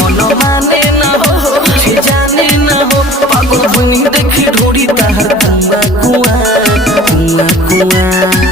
मन माने न हो कुछ जाने न हो पागल बनी देखी ढोरी ताहर कुआ कुआ कुआ कुआ।